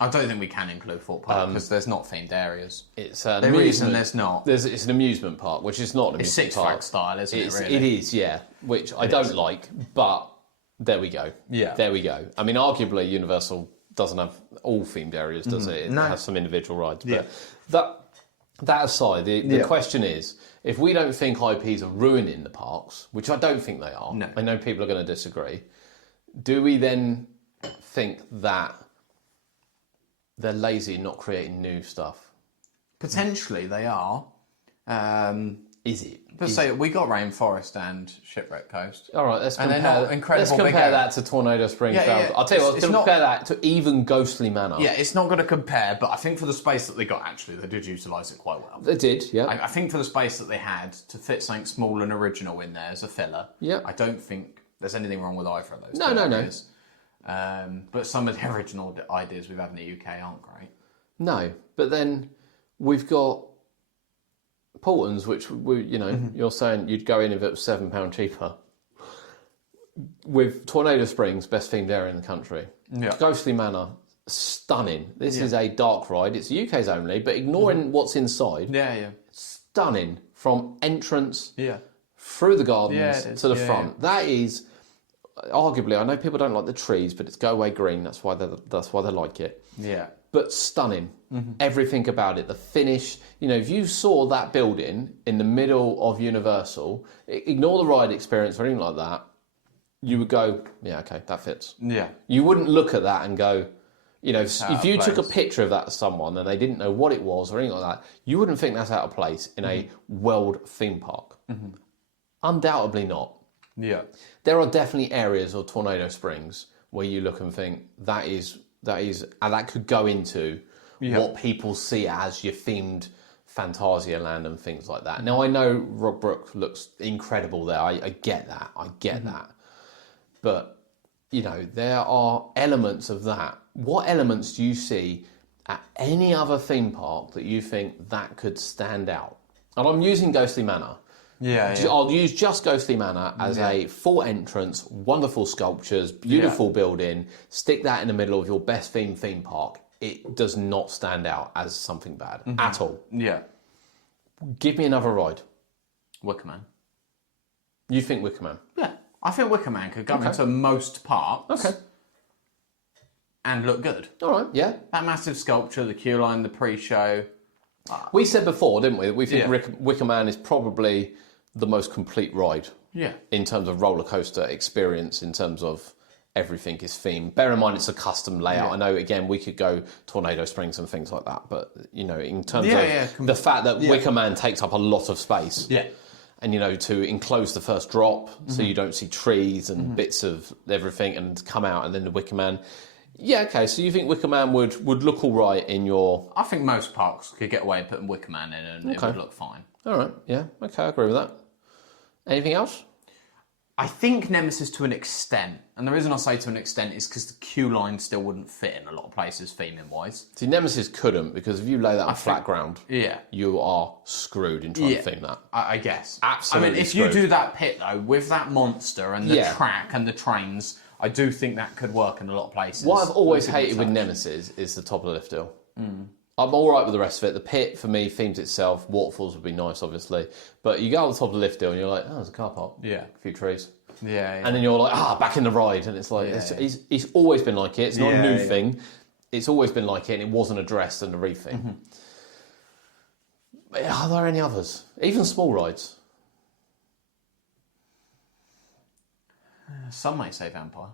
I don't think we can include Fort Park, because there's not themed areas. It's there's not. It's an amusement park, which is not an amusement park. It's Six Flags style, isn't it, really? It is, which I don't like, but there we go. There we go. Arguably, Universal doesn't have all themed areas, does it? It has some individual rides. But that aside, the question is, if we don't think IPs are ruining the parks, which I don't think they are, I know people are going to disagree, do we then think that they're lazy in not creating new stuff? Potentially they are. is it? Let's say we got Rainforest and Shipwreck Coast. All right, let's And they're not compare. incredible Let's big compare areas. that to Tornado Springs. Yeah. I'll tell you what. It's Compare that to even Ghostly Manor. Yeah, it's not going to compare, but I think for the space that they got, actually, they did utilise it quite well. They did. Yeah. I think for the space that they had to fit something small and original in there as a filler. Yeah. I don't think there's anything wrong with either of those. No. ideas. But some of the original ideas we've had in the UK aren't great. No, but then we've got Portons, which you're saying you'd go in if it was £7 cheaper. With Tornado Springs, best themed area in the country. Yeah. Ghostly Manor, stunning. This is a dark ride. It's UK's only, but ignoring what's inside, Yeah. stunning from entrance Yeah. through the gardens it is. to the Yeah, front. That is arguably. I know people don't like the trees, but it's go away green. That's why they like it. Yeah. But stunning. Everything about it. The finish. If you saw that building in the middle of Universal, ignore the ride experience or anything like that, you would go, yeah, okay, that fits. Yeah. You wouldn't look at that and go, It's out if of you took a place. picture of that to someone and they didn't know what it was or anything like that, you wouldn't think that's out of place in a world theme park. Undoubtedly not. Yeah. There are definitely areas of Tornado Springs where you look and think that is, and that could go into what people see as your themed Fantasia land and things like that. Now I know Rockbrook looks incredible there. I get that. That. But there are elements of that. What elements do you see at any other theme park that you think that could stand out? And I'm using Ghostly Manor. Yeah. I'll use just Ghostly Manor as a full entrance, wonderful sculptures, beautiful building. Stick that in the middle of your best theme park. It does not stand out as something bad at all. Yeah. Give me another ride. Wicker Man. You think Wicker Man? Yeah. I think Wicker Man could go into most parks. Okay. And look good. All right. Yeah. That massive sculpture, the queue line, the pre-show. We said before, didn't we? We think Yeah. Wicker Man is probably the most complete ride Yeah. in terms of roller coaster experience, in terms of everything is themed. Bear in mind it's a custom layout. Yeah. I know, again, we could go Tornado Springs and things like that, but, in terms of Yeah, the fact that Wicker Man takes up a lot of space. Yeah. And, to enclose the first drop so you don't see trees and bits of everything and come out, and then the Wicker Man. Yeah, okay, so you think Wicker Man would look all right in your... I think most parks could get away with putting Wicker Man in and it would look fine. All right, yeah, okay, I agree with that. Anything else? I think Nemesis to an extent, and the reason I say to an extent is because the queue line still wouldn't fit in a lot of places theming-wise. See, Nemesis couldn't, because if you lay that on flat ground, you are screwed in trying to theme that. I guess. Absolutely I mean, if screwed. you do that pit, though, with that monster and the Yeah. track and the trains, I do think that could work in a lot of places. What I've always With a good hated with touch. Nemesis is the top of the lift hill. I'm all right with the rest of it. The pit, for me, themes itself. Waterfalls would be nice, obviously. But you go on the top of the lift hill and you're like, oh, there's a car park. Yeah. A few trees. Yeah. And then you're like, back in the ride. And it's like, it's always been like it. It's not a new thing. It's always been like it, and it wasn't addressed in the retheme. But are there any others? Even small rides? Some may say Vampire.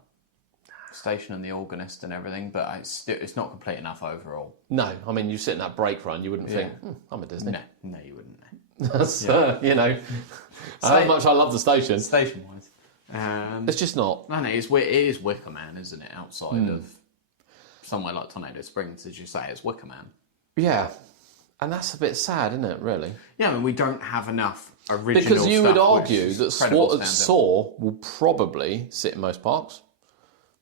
Station and the organist and everything, but it's not complete enough overall. No. I mean, you sit in that brake run, you wouldn't think, I'm at Disney. No, you wouldn't. That's, how much I love the station. Station-wise. It's just not. No, it is Wicker Man, isn't it? Outside of somewhere like Tornado Springs, as you say, it's Wicker Man. Yeah. And that's a bit sad, isn't it, really? Yeah, I mean, we don't have enough original Because you stuff would argue which that is credible Swat standard. Saw will probably sit in most parks.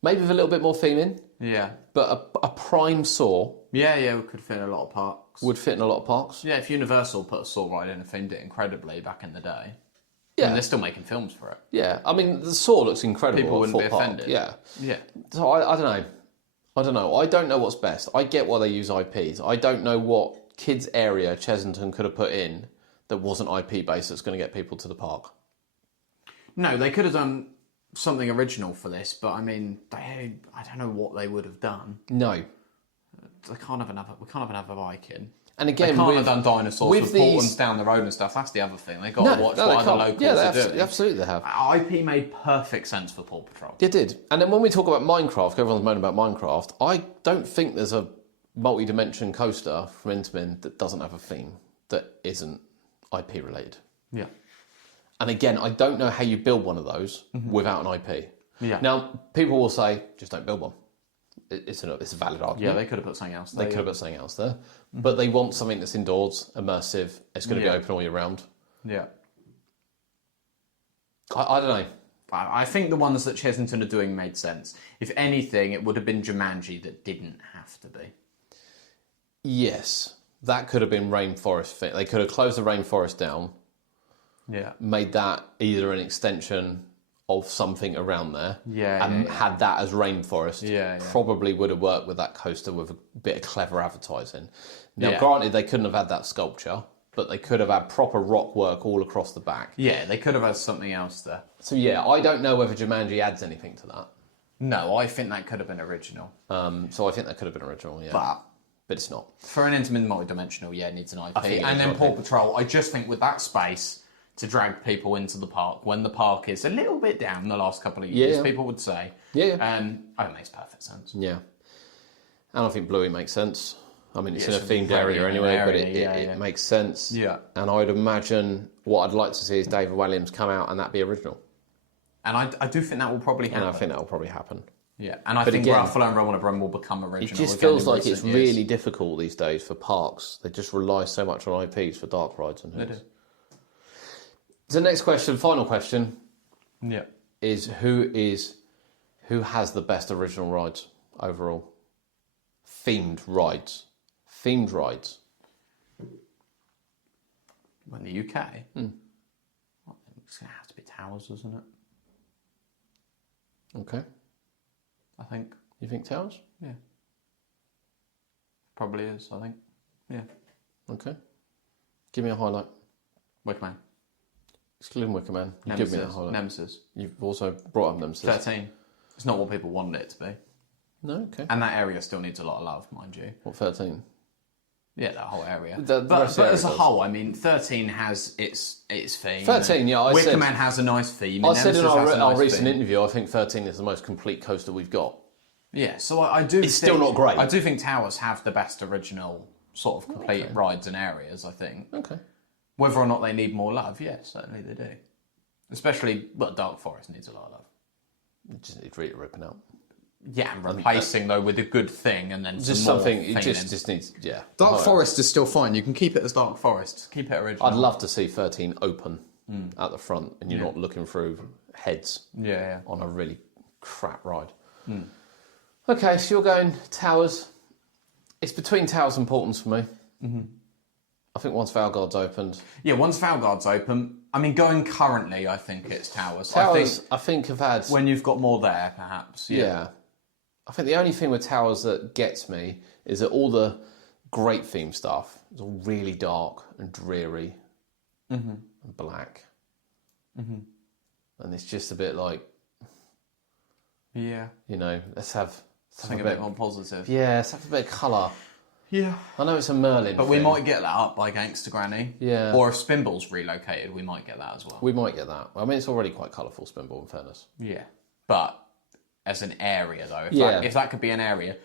Maybe with a little bit more theming, Yeah. but a prime Saw Yeah, we could fit in a lot of parks. would fit in a lot of parks. Yeah, if Universal put a Saw ride in and themed it incredibly back in the day. Yeah. And they're still making films for it. Yeah, I mean, the Saw looks incredible. People at wouldn't be Thorpe Park. offended. Yeah. Yeah. So I don't know. I don't know what's best. I get why they use IPs. I don't know what kids area Chesington could have put in that wasn't IP based that's going to get people to the park. No, they could have done something original for this, but I mean, I don't know what they would have done. No. We can't have another Viking. And They again, can't have done dinosaurs with these- Portons down the road and stuff. That's the other thing. They've got to watch what they other can't. locals Yeah, are they doing. absolutely they have. IP made perfect sense for Paw Patrol. It did. And then when we talk about Minecraft, everyone's moaning about Minecraft, I don't think there's a multi-dimension coaster from Intamin that doesn't have a theme that isn't IP related. Yeah. And again, I don't know how you build one of those without an IP. Yeah. Now, people will say, just don't build one. It's a valid argument. Yeah, they could have put something else there. They could have put something else there. But they want something that's indoors, immersive, it's going to be open all year round. Yeah. I don't know. I think the ones that Chessington are doing made sense. If anything, it would have been Jumanji that didn't have to be. Yes, that could have been rainforest. They could have closed the rainforest down, made that either an extension of something around there, and had that as rainforest. Probably would have worked with that coaster with a bit of clever advertising. Now, granted, they couldn't have had that sculpture, but they could have had proper rock work all across the back. Yeah, they could have had something else there. So yeah, I don't know whether Jumanji adds anything to that. No, I think that could have been original. So I think that could have been original, yeah. But it's not. For an intimate multi-dimensional, it needs an IP. And then an Paw IP. Patrol, I just think with that space to drag people into the park, when the park is a little bit down the last couple of years, people would say. I think it makes perfect sense. Yeah. And I think Bluey makes sense. I mean, it's in a themed area anyway, but it makes sense. Yeah. And I'd imagine what I'd like to see is David Williams come out and that be original. And I do think that will probably happen. And I think that will probably happen. Yeah, and I think Ruffalo and Rowan Brun will become original. It just feels like it's really difficult these days for parks. They just rely so much on IPs for dark rides and things. They do. So next question, final question, is who has the best original rides overall? Themed rides. Themed rides. In the UK? Well, it's going to have to be Towers, isn't it? Okay. I think. You think Towers? Yeah. Probably is, I think. Yeah. Okay. Give me a highlight. Wickerman. Excluding Wickerman. Nemesis. Give me a highlight. Nemesis. You've also brought up Nemesis. 13. It's not what people wanted it to be. No, okay. And that area still needs a lot of love, mind you. What, 13? Yeah, that whole area. But as a whole, I mean, 13 has its theme. 13, yeah. Wickerman has a nice theme. I said in our recent interview, I think 13 is the most complete coaster we've got. Yeah, so I do. It's still not great. I do think Towers have the best original sort of complete rides and areas. I think. Okay. Whether or not they need more love, yes, certainly they do. Especially, Dark Forest needs a lot of love. It just needs really ripping out. Yeah, and replacing though with a good thing, and then just some something. More It just needs. Yeah. Dark Forest is still fine. You can keep it as Dark Forest. Keep it original. I'd love to see 13 open at the front, and you're not looking through heads. On a really crap ride. Okay, so you're going Towers. It's between Towers and Portons for me. I think once Valguard's opened. Yeah, once Valguard's open. I mean, going currently, I think it's Towers. Towers, I think have had... When you've got more there, perhaps. Yeah. I think the only thing with Towers that gets me is that all the great theme stuff is all really dark and dreary and black. And it's just a bit like... Yeah. You know, let's have something a bit more positive. Yeah, let's have a bit of colour. Yeah. I know it's a Merlin But thing. we might get that up by Gangster Granny. Yeah. Or if Spinball's relocated, we might get that as well. We might get that. I mean, it's already quite colourful, Spinball, in fairness. Yeah. But as an area, though, if that could be an area,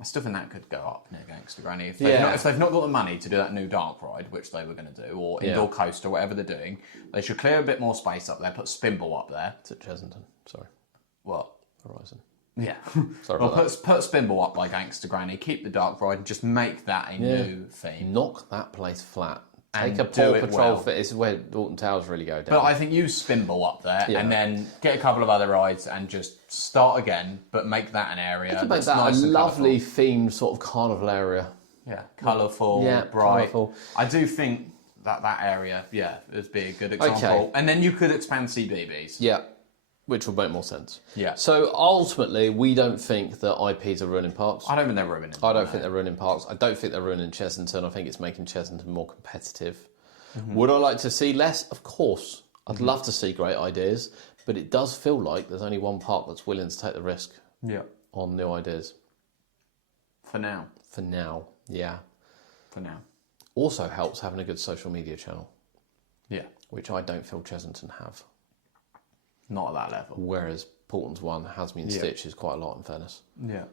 I still think that could go up near Gangster Granny. If they've not got the money to do that new dark ride, which they were going to do, or indoor coaster, whatever they're doing, they should clear a bit more space up there, put Spinball up there. It's at Chessington, sorry. What? Horizon. Yeah. Sorry well, about put Spinball up by Gangster Granny, keep the dark ride, and just make that a new theme. Knock that place flat. And take a Paw Patrol well. fit. It's where Dalton Towers really go down. But I think use Spinball up there, and then get a couple of other rides, and just start again, but make that an area. You could make that nice a and lovely colourful. themed sort of carnival area. Yeah, colourful, bright. Colourful. I do think that area, would be a good example. Okay. And then you could expand CBBS. Yeah, which would make more sense. Yeah. So ultimately, we don't think that IPs are ruining parks. I don't think they're ruining. I don't think they're ruining parks. I don't think they're ruining Chessington. I think it's making Chessington more competitive. Would I like to see less? Of course. I'd love to see great ideas, but it does feel like there's only one park that's willing to take the risk on new ideas. For now. For now, yeah. For now. Also helps having a good social media channel. Yeah. Which I don't feel Chessington have. Not at that level. Whereas Portland's one has me in stitches quite a lot, in fairness. Yeah.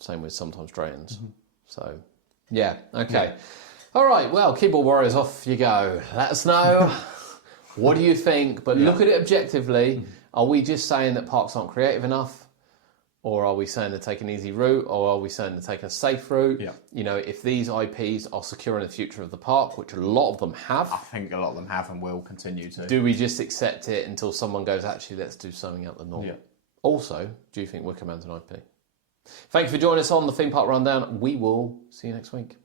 Same with sometimes Drayton's. So, yeah, okay. All right, well, Keyboard Warriors, off you go. Let us know What do you think? But look at it objectively. Are we just saying that parks aren't creative enough? Or are we saying they're taking an easy route? Or are we saying they're taking a safe route? Yeah. You know, if these IPs are secure in the future of the park, which a lot of them have, I think a lot of them have and will continue to. do we just accept it until someone goes, actually, let's do something out the norm? Yeah. Also, do you think Wicker Man's an IP? Thank you for joining us on the Theme Park Rundown. We will see you next week.